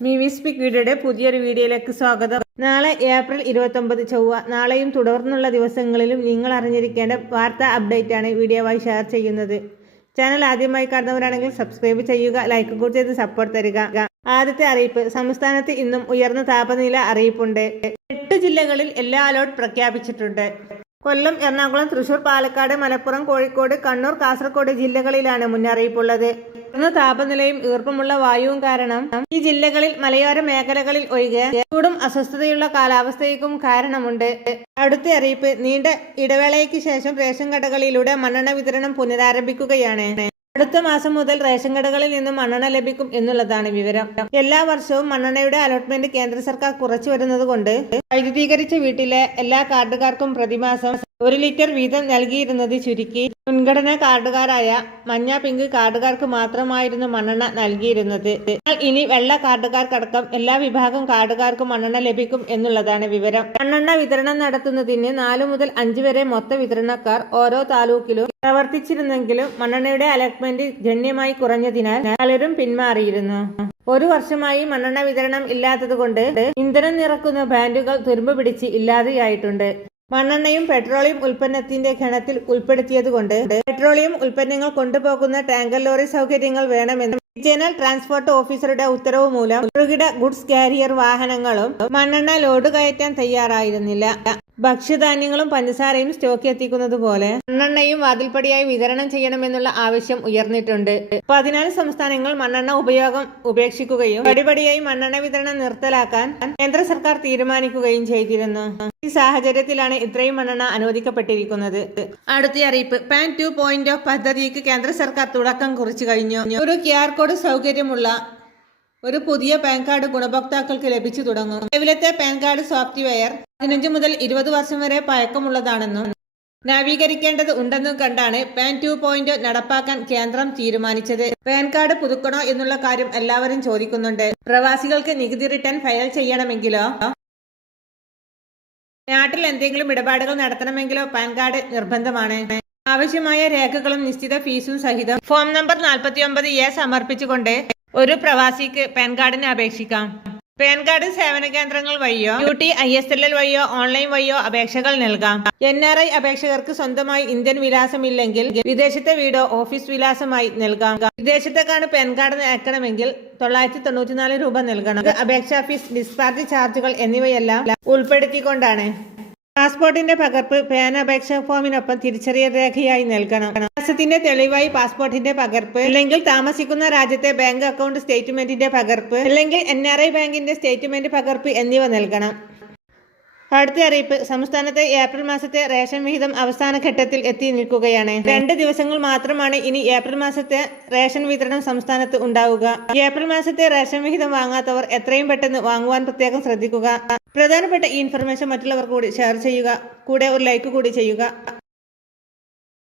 മിവിസ്പിക് വീഡിയോയുടെ പുതിയൊരു വീഡിയോയിലേക്ക് സ്വാഗതം. നാളെ ഏപ്രിൽ ഇരുപത്തൊമ്പത് ചൊവ്വ. നാളെയും തുടർന്നുള്ള ദിവസങ്ങളിലും നിങ്ങൾ അറിഞ്ഞിരിക്കേണ്ട വാർത്താ അപ്ഡേറ്റ് ആണ് വീഡിയോവായി ഷെയർ ചെയ്യുന്നത്. ചാനൽ ആദ്യമായി കാണുന്നവരാണെങ്കിൽ സബ്സ്ക്രൈബ് ചെയ്യുക ലൈക്ക് കൂടി ചെയ്ത് സപ്പോർട്ട് തരിക. ആദ്യത്തെ അറിയിപ്പ് സംസ്ഥാനത്ത് ഇന്നും ഉയർന്ന താപനില അറിയിപ്പുണ്ട്. എട്ട് ജില്ലകളിൽ എല്ലാ അലേർട്ട് പ്രഖ്യാപിച്ചിട്ടുണ്ട്. കൊല്ലം എറണാകുളം തൃശൂർ പാലക്കാട് മലപ്പുറം കോഴിക്കോട് കണ്ണൂർ കാസർഗോഡ് ജില്ലകളിലാണ് മുന്നറിയിപ്പുള്ളത്. ഉയർന്ന താപനിലയും ഈർപ്പമുള്ള വായുവും കാരണം ഈ ജില്ലകളിൽ മലയോര മേഖലകളിൽ ഒഴികെ ചൂടും അസ്വസ്ഥതയുള്ള കാലാവസ്ഥയ്ക്കും കാരണമുണ്ട്. അടുത്ത അറിയിപ്പ് നീണ്ട ഇടവേളയ്ക്ക് ശേഷം റേഷൻ കടകളിലൂടെ മണ്ണെണ്ണ വിതരണം പുനരാരംഭിക്കുകയാണ്. അടുത്ത മാസം മുതൽ റേഷൻ കടകളിൽ നിന്നും മണ്ണെണ്ണ ലഭിക്കും എന്നുള്ളതാണ് വിവരം. എല്ലാ വർഷവും മണ്ണെണ്ണയുടെ അലോട്ട്മെന്റ് കേന്ദ്ര സർക്കാർ കുറച്ചു വരുന്നത് കൊണ്ട് വൈദ്യുതീകരിച്ച വീട്ടിലെ എല്ലാ കാർഡുകാർക്കും പ്രതിമാസം ഒരു ലിറ്റർ വീതം നൽകിയിരുന്നത് ചുരുക്കി മുൻഗണനാ കാർഡുകാരായ മഞ്ഞ പിങ്ക് കാർഡുകാർക്ക് മാത്രമായിരുന്നു മണ്ണെണ്ണ നൽകിയിരുന്നത്. എന്നാൽ ഇനി വെള്ള കാർഡുകാർക്കടക്കം എല്ലാ വിഭാഗം കാർഡുകാർക്കും മണ്ണെണ്ണ ലഭിക്കും എന്നുള്ളതാണ് വിവരം. മണ്ണെണ്ണ വിതരണം നടത്തുന്നതിന് നാലു മുതൽ അഞ്ചു വരെ മൊത്ത വിതരണക്കാർ ഓരോ താലൂക്കിലും പ്രവർത്തിച്ചിരുന്നെങ്കിലും മണ്ണെണ്ണയുടെ അലോട്ട്മെന്റ് ഗണ്യമായി കുറഞ്ഞതിനാൽ പലരും പിന്മാറിയിരുന്നു. ഒരു വർഷമായി മണ്ണെണ്ണ വിതരണം ഇല്ലാത്തതുകൊണ്ട് ഇന്ധനം നിറക്കുന്ന ബാൻഡുകൾ തുരുമ്പ് പിടിച്ച് ഇല്ലാതെയായിട്ടുണ്ട്. മണ്ണെണ്ണയും പെട്രോളിയം ഉൽപ്പന്നത്തിന്റെ ഗണത്തിൽ ഉൾപ്പെടുത്തിയതുകൊണ്ട് പെട്രോളിയം ഉൽപ്പന്നങ്ങൾ കൊണ്ടുപോകുന്ന ടാങ്കർ ലോറി സൗകര്യങ്ങൾ വേണമെന്നും റീജിയണൽ ട്രാൻസ്പോർട്ട് ഓഫീസറുടെ ഉത്തരവ് മൂലം ചെറുകിട ഗുഡ്സ് കാരിയർ വാഹനങ്ങളും മണ്ണെണ്ണ ലോഡ് കയറ്റാൻ തയ്യാറായിരുന്നില്ല. ഭക്ഷ്യധാന്യങ്ങളും പഞ്ചസാരയും സ്റ്റോക്ക് എത്തിക്കുന്നത് പോലെ മണ്ണെണ്ണയും വാതിൽപ്പടിയായി വിതരണം ചെയ്യണമെന്നുള്ള ആവശ്യം ഉയർന്നിട്ടുണ്ട്. പതിനാല് സംസ്ഥാനങ്ങൾ മണ്ണെണ്ണ ഉപയോഗം ഉപേക്ഷിക്കുകയും പടിപടിയായി മണ്ണെണ്ണ വിതരണം നിർത്തലാക്കാൻ കേന്ദ്ര സർക്കാർ തീരുമാനിക്കുകയും ചെയ്തിരുന്നു. ഈ സാഹചര്യത്തിലാണ് ഇത്രയും മണ്ണെണ്ണ അനുവദിക്കപ്പെട്ടിരിക്കുന്നത്. അടുത്ത അറിയിപ്പ്. പാൻ ടു പോയിന്റ് ഓഫ് പദ്ധതിക്ക് കേന്ദ്ര സർക്കാർ തുടക്കം കുറിച്ചു കഴിഞ്ഞു. ഒരു ക്യു ആർ കോഡ് സൗകര്യമുള്ള ഒരു പുതിയ പാൻ കാർഡ് ഗുണഭോക്താക്കൾക്ക് ലഭിച്ചു തുടങ്ങും. നിലവിലത്തെ പാൻ കാർഡ് സോഫ്റ്റ്വെയർ പതിനഞ്ച് മുതൽ ഇരുപത് വർഷം വരെ പഴക്കമുള്ളതാണെന്നും നവീകരിക്കേണ്ടത് ഉണ്ടെന്നും കണ്ടാണ് പാൻ ടു പോയിന്റ് നടപ്പാക്കാൻ കേന്ദ്രം തീരുമാനിച്ചത്. പാൻ കാർഡ് പുതുക്കണോ എന്നുള്ള കാര്യം എല്ലാവരും ചോദിക്കുന്നുണ്ട്. പ്രവാസികൾക്ക് നികുതി റിട്ടേൺ ഫയൽ ചെയ്യണമെങ്കിലോ? നാട്ടിൽ എന്തെങ്കിലും ഇടപാടുകൾ നടത്തണമെങ്കിലോ പാൻ കാർഡ് നിർബന്ധമാണ്. ആവശ്യമായ രേഖകളും നിശ്ചിത ഫീസും സഹിതം ഫോം നമ്പർ നാൽപ്പത്തി ഒമ്പത് എ സമർപ്പിച്ചുകൊണ്ട് ഒരു പ്രവാസിക്ക് പാൻ കാർഡിന് അപേക്ഷിക്കാം. പാൻ കാർഡ് സേവന കേന്ദ്രങ്ങൾ വഴിയോ U T I S L L വഴിയോ ഓൺലൈൻ വഴിയോ അപേക്ഷകൾ നൽകാം. എൻ ആർ ഐ അപേക്ഷകർക്ക് സ്വന്തമായി ഇന്ത്യൻ വിലാസമില്ലെങ്കിൽ വിദേശത്തെ വീടോ ഓഫീസ് വിലാസമായി നൽകാം. വിദേശത്തേക്കാണ് പാൻ കാർഡ് അയക്കണമെങ്കിൽ തൊള്ളായിരത്തി തൊണ്ണൂറ്റിനാല് രൂപ നൽകണം. അപേക്ഷാ ഫീസ് ഡിസ്ചാർജ് ചാർജുകൾ എന്നിവയെല്ലാം ഉൾപ്പെടുത്തിക്കൊണ്ടാണ്. പാസ്പോർട്ടിന്റെ പകർപ്പ് പാൻ അപേക്ഷാ ഫോമിനൊപ്പം തിരിച്ചറിയൽ രേഖയായി നൽകണം. വിലാസത്തിന്റെ തെളിവായി പാസ്പോർട്ടിന്റെ പകർപ്പ് അല്ലെങ്കിൽ താമസിക്കുന്ന രാജ്യത്തെ ബാങ്ക് അക്കൗണ്ട് സ്റ്റേറ്റ്മെന്റിന്റെ പകർപ്പ് അല്ലെങ്കിൽ എൻ ആർ ഐ ബാങ്കിന്റെ സ്റ്റേറ്റ്മെന്റ് പകർപ്പ് എന്നിവ നൽകണം. അടുത്ത അറിയിപ്പ്. സംസ്ഥാനത്തെ ഏപ്രിൽ മാസത്തെ റേഷൻ വിഹിതം അവസാന ഘട്ടത്തിൽ എത്തി നിൽക്കുകയാണ്. രണ്ട് ദിവസങ്ങൾ മാത്രമാണ് ഇനി ഏപ്രിൽ മാസത്തെ റേഷൻ വിതരണം സംസ്ഥാനത്ത് ഉണ്ടാവുക. ഏപ്രിൽ മാസത്തെ റേഷൻ വിഹിതം വാങ്ങാത്തവർ എത്രയും പെട്ടെന്ന് വാങ്ങുവാൻ പ്രത്യേകം ശ്രദ്ധിക്കുക. പ്രധാനപ്പെട്ട ഈ ഇൻഫർമേഷൻ മറ്റുള്ളവർ കൂടി ഷെയർ ചെയ്യുക. കൂടെ ഒരു ലൈക്ക് കൂടി ചെയ്യുക.